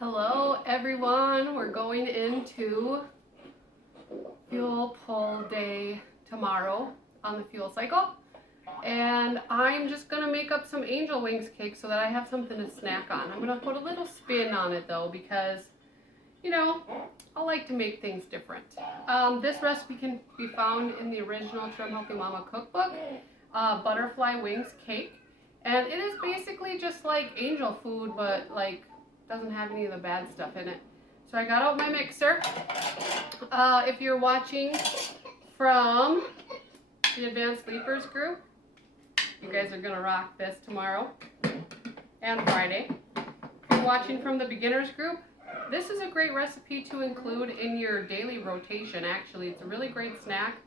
Hello everyone, we're going into fuel pull day tomorrow on the fuel cycle, and I'm just gonna make up some angel wings cake so that I have something to snack on. I'm gonna put a little spin on it though, because you know, I like to make things different. This recipe can be found in the original THM Cookbook, butterfly wings cake, and it is basically just like angel food, but like doesn't have any of the bad stuff in it. So I got out my mixer. If you're watching from the Advanced Sleepers group, you guys are gonna rock this tomorrow and Friday. If you're watching from the beginners group, this is a great recipe to include in your daily rotation. Actually, it's a really great snack,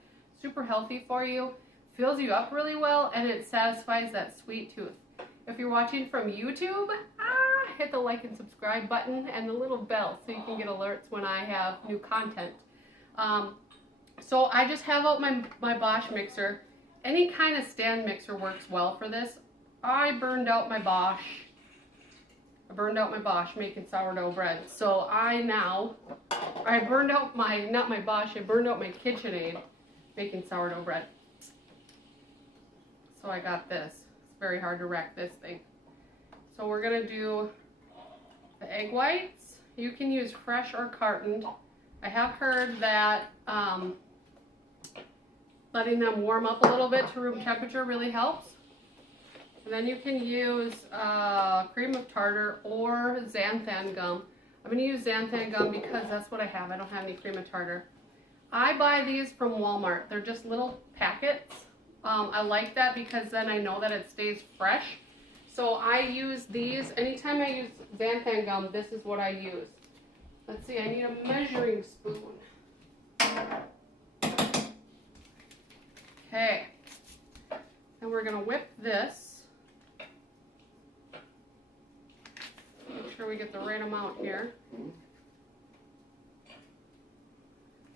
super healthy for you, fills you up really well, and it satisfies that sweet tooth. If you're watching from YouTube, hit the like and subscribe button and the little bell so you can get alerts when I have new content. So I just have out my Bosch mixer. Any kind of stand mixer works well for this. I burned out my Bosch making sourdough bread. So I burned out not my Bosch, I burned out my KitchenAid making sourdough bread. So I got this. It's very hard to wreck this thing. So we're gonna do the egg whites. You can use fresh or cartoned. I have heard that letting them warm up a little bit to room temperature really helps. And then you can use cream of tartar or xanthan gum. I'm going to use xanthan gum because that's what I have. I don't have any cream of tartar. I buy these from Walmart. They're just little packets. I like that because then I know that it stays fresh. So I use these. Anytime I use xanthan gum, this is what I use. Let's see, I need a measuring spoon. Okay. And we're going to whip this. Make sure we get the right amount here.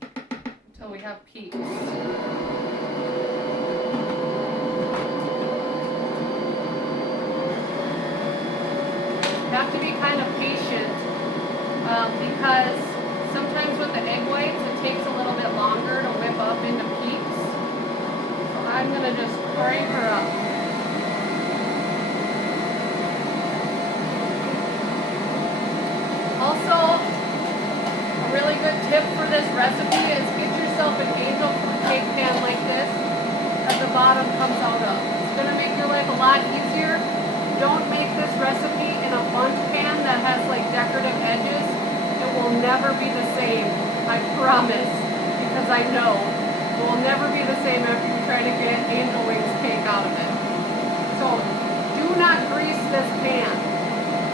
Until we have peaks. Have to be kind of patient because sometimes with the egg whites it takes a little bit longer to whip up into peaks. So I'm going to just crank her up. Also, a really good tip for this recipe is get yourself an angel cake pan like this that the bottom comes out of. It's going to make your life a lot easier. Don't make this recipe in a bundt pan that has like decorative edges. It will never be the same, I promise, because I know it will never be the same after you try to get angel wings cake out of it. So do not grease this pan.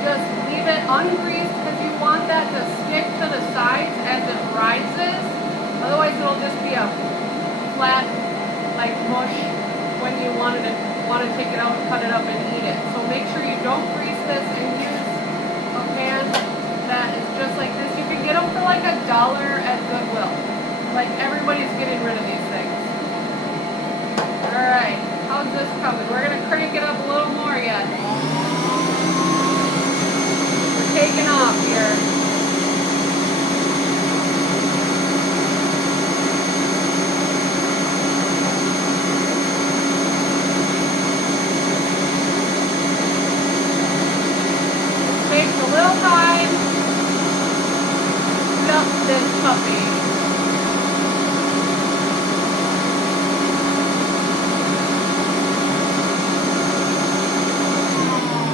Just leave it ungreased because you want that to stick to the sides as it rises. Otherwise it'll just be a flat like mush when you want to take it out and cut it up and eat it. So make sure you don't grease this and use a pan that is just like this. You can get them for like $1 at Goodwill. Like everybody's getting rid of these things. Alright, how's this coming? We're going to crank it up a little more yet. We're taking off here. Little time to melt this puppy.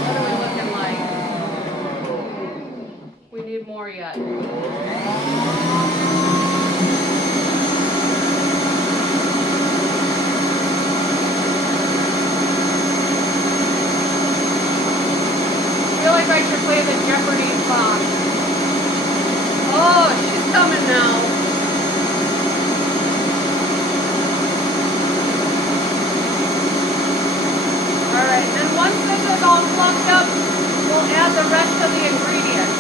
What are we looking like? We need more yet. I feel like I should play the Jeopardy song. Oh, she's coming now. Alright, then once this is all fluffed up, we'll add the rest of the ingredients.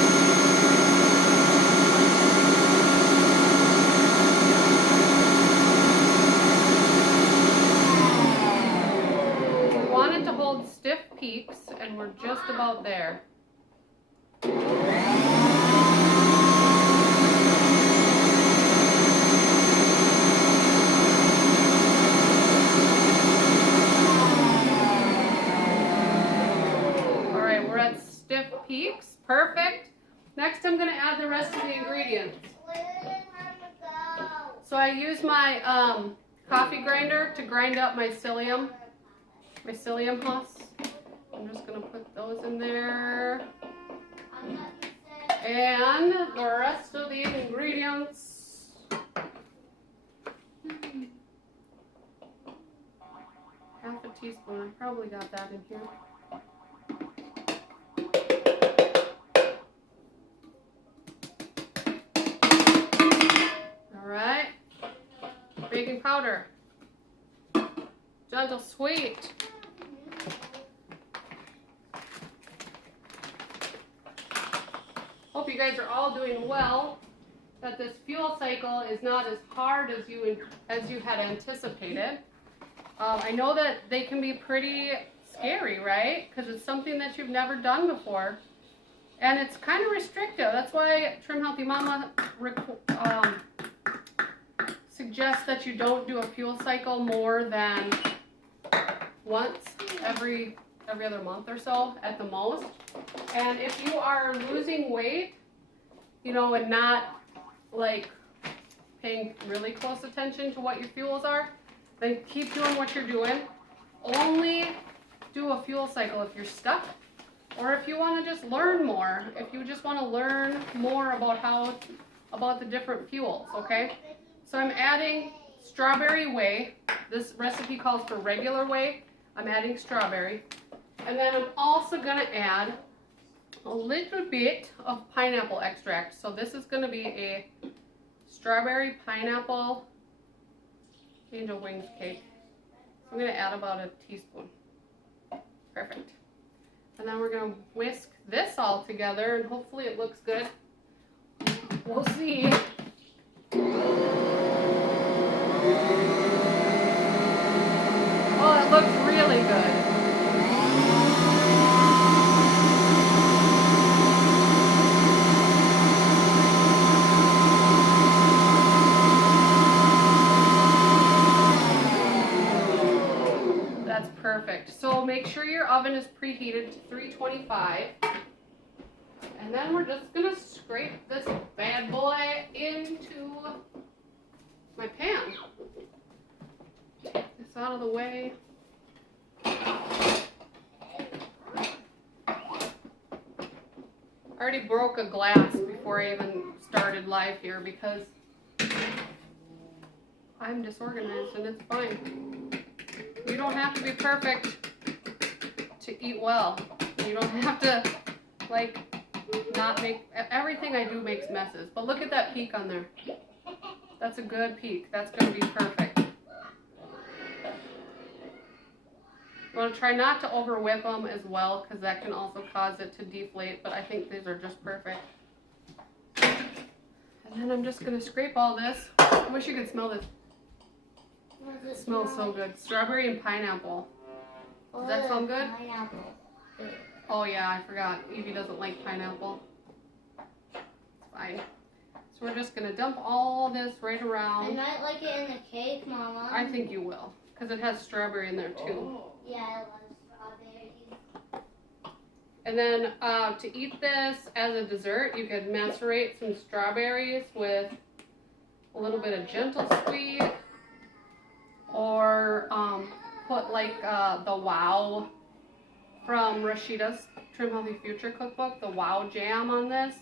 We want it to hold stiff peaks, and we're just about there. Perfect. Next, I'm going to add the rest of the ingredients. So I use my coffee grinder to grind up my psyllium husks. I'm just going to put those in there. And the rest of the ingredients. Half a teaspoon. I probably got that in here. Alright. Baking powder. Gentle sweet. Hope you guys are all doing well. That this fuel cycle is not as hard as you had anticipated. I know that they can be pretty scary, right? Because it's something that you've never done before. And it's kind of restrictive. That's why Trim Healthy Mama suggests that you don't do a fuel cycle more than once every other month or so at the most. And if you are losing weight, you know, and not like paying really close attention to what your fuels are, then keep doing what you're doing. Only do a fuel cycle if you're stuck, or if you want to just learn more, if you just want to learn more about the different fuels, okay? So I'm adding strawberry whey. This recipe calls for regular whey. I'm adding strawberry. And then I'm also going to add a little bit of pineapple extract. So this is going to be a strawberry pineapple angel wings cake. So I'm going to add about a teaspoon. Perfect. And then we're going to whisk this all together and hopefully it looks good. We'll see. Oh, it looks really good. That's perfect. So make sure your oven is preheated to 325. And then we're just going to scrape this bad boy into my pan. Take this out of the way. I already broke a glass before I even started live here because I'm disorganized and it's fine. You don't have to be perfect to eat well. You don't have to, like, not make, everything I do makes messes. But look at that peak on there. That's a good peak. That's going to be perfect. You want to try not to over whip them as well because that can also cause it to deflate, but I think these are just perfect. And then I'm just going to scrape all this. I wish you could smell this. It smells so good. Strawberry and pineapple. Does that sound good? Pineapple. Oh yeah, I forgot. Evie doesn't like pineapple. It's fine. So we're just going to dump all this right around. I might like it in the cake, Mama. I think you will. Because it has strawberry in there too. Yeah, I love strawberries. And then to eat this as a dessert, you could macerate some strawberries with a little bit of gentle sweet. Or put like the Wow from Rashida's Trim Healthy Future Cookbook, the Wow jam on this.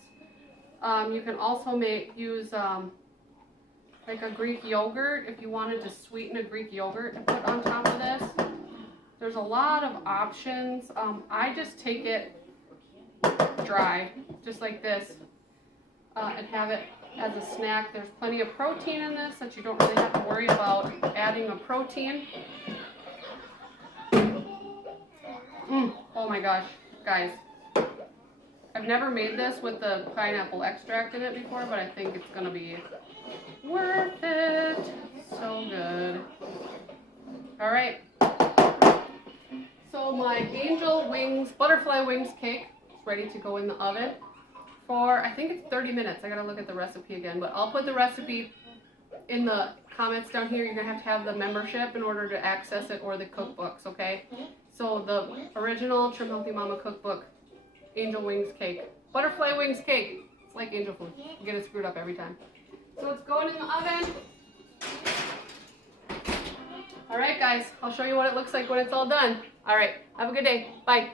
You can also use like a Greek yogurt if you wanted to sweeten a Greek yogurt and put on top of this. There's a lot of options. I just take it dry, just like this, and have it as a snack. There's plenty of protein in this that you don't really have to worry about adding a protein. Oh my gosh, guys. I've never made this with the pineapple extract in it before, but I think it's going to be worth it. So good. Alright. So my angel wings, butterfly wings cake is ready to go in the oven for, I think it's 30 minutes. I gotta look at the recipe again, but I'll put the recipe in the comments down here. You're gonna have the membership in order to access it, or the cookbooks, okay? So the original Trim Healthy Mama cookbook, angel wings cake, Butterfly wings cake. It's like angel food. You get it screwed up every time. So it's going in the oven. All right, guys. I'll show you what it looks like when it's all done. All right. Have a good day. Bye.